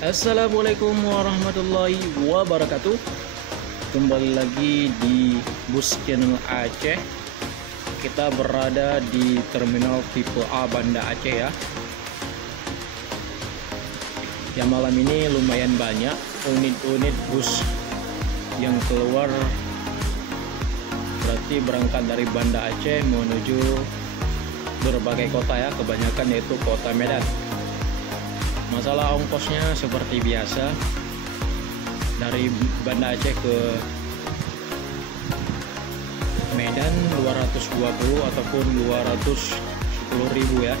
Assalamualaikum warahmatullahi wabarakatuh. Kembali lagi di Bus Channel Aceh. Kita berada di terminal tipe A Banda Aceh ya. Yang malam ini lumayan banyak unit-unit bus yang keluar, berarti berangkat dari Banda Aceh menuju berbagai kota ya, kebanyakan yaitu kota Medan. Masalah ongkosnya seperti biasa, dari Banda Aceh ke Medan 220 ataupun 210.000 ya.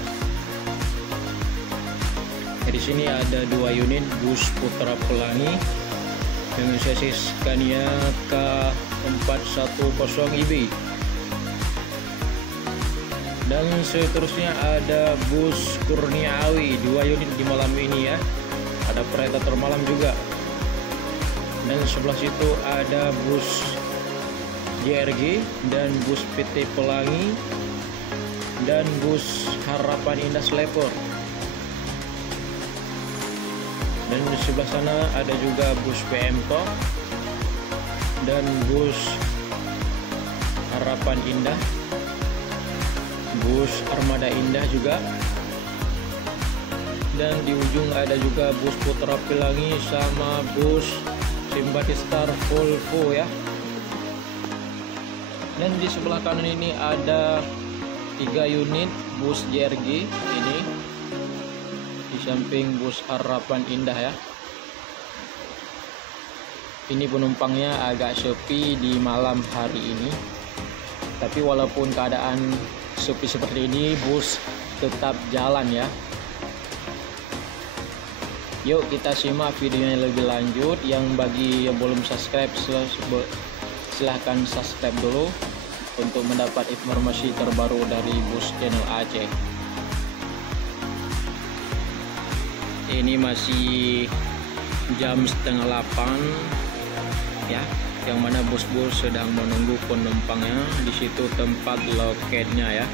Di sini ada 2 unit bus Putra Pelangi dengan chassis Scania K410IB. Dan seterusnya ada bus Kurniawi 2 unit di malam ini ya. Ada Predator malam juga. Dan sebelah situ ada bus JRG dan bus PT Pelangi dan bus Harapan Indah Sleeper. Dan di sebelah sana ada juga bus PMTO dan bus Harapan Indah, bus Armada Indah juga. Dan di ujung ada juga bus Putra Pelangi sama bus Simpati Star Volvo ya. Dan di sebelah kanan ini ada 3 unit bus JRG ini di samping bus Harapan Indah ya. Ini penumpangnya agak sepi di malam hari ini, tapi walaupun keadaan sepi seperti ini, bus tetap jalan ya. Yuk kita simak videonya lebih lanjut. Yang bagi yang belum subscribe, silahkan subscribe dulu untuk mendapat informasi terbaru dari Bus Channel Aceh. Ini masih jam setengah 8 ya, yang mana bus-bus sedang menunggu penumpangnya. Di situ tempat loketnya ya.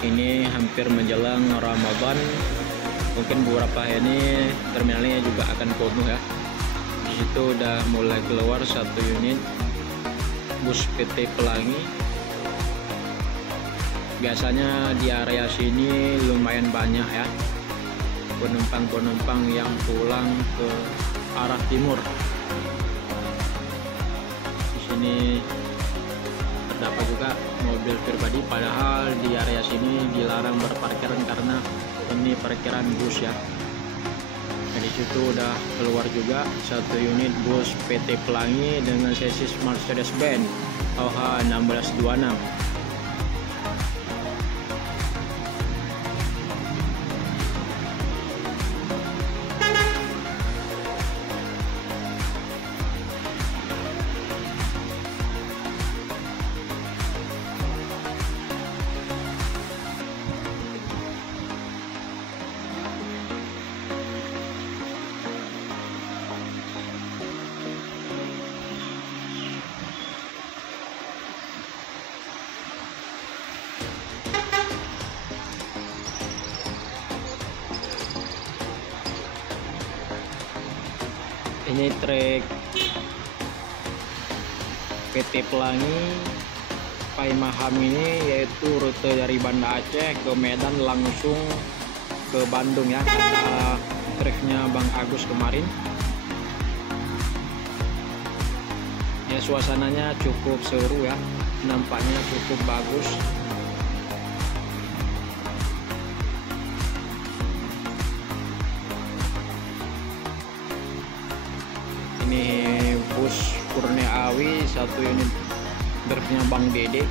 Ini hampir menjelang Ramadan, mungkin beberapa hari ini terminalnya juga akan penuh ya. Di situ udah mulai keluar 1 unit bus PT Pelangi. Biasanya di area sini lumayan banyak ya penumpang-penumpang yang pulang ke arah timur. Di sini terdapat juga mobil pribadi, padahal di area sini dilarang berparkiran karena ini parkiran bus ya. Dan di situ udah keluar juga 1 unit bus PT Pelangi dengan chassis Mercedes-Benz OH 1626. Ini trek PT Pelangi Paimaham ini, yaitu rute dari Banda Aceh ke Medan langsung ke Bandung ya, kata treknya Bang Agus kemarin. Ya suasananya cukup seru ya, nampaknya cukup bagus. Ini bus Kurniawi 1 unit drive-nya Bang Dede.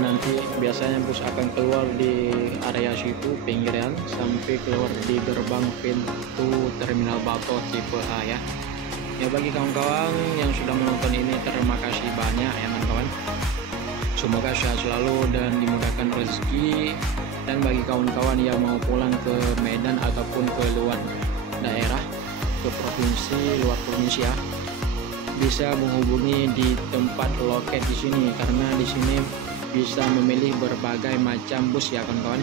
ya nanti biasanya bus akan keluar di area situ pinggiran sampai keluar di gerbang pintu terminal Bato tipe A ya. Ya bagi kawan-kawan yang sudah menonton ini terima kasih banyak ya kawan-kawan. Semoga sehat selalu dan dimudahkan rezeki. Dan bagi kawan-kawan yang mau pulang ke Medan ataupun ke luar daerah, ke provinsi, luar provinsi ya, bisa menghubungi di tempat loket di sini karena di sini bisa memilih berbagai macam bus ya kawan-kawan.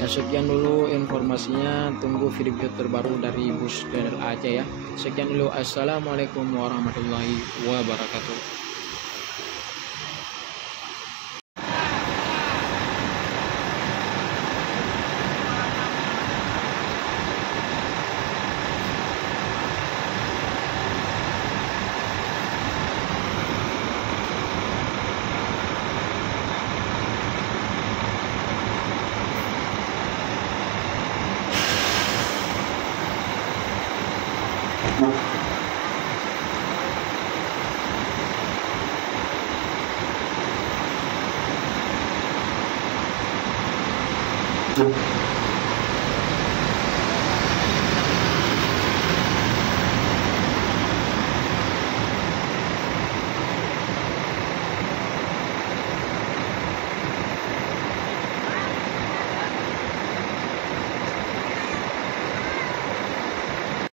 Ya sekian dulu informasinya, tunggu video terbaru dari Bus Channel Aceh ya. Sekian dulu, assalamualaikum warahmatullahi wabarakatuh. Thank you.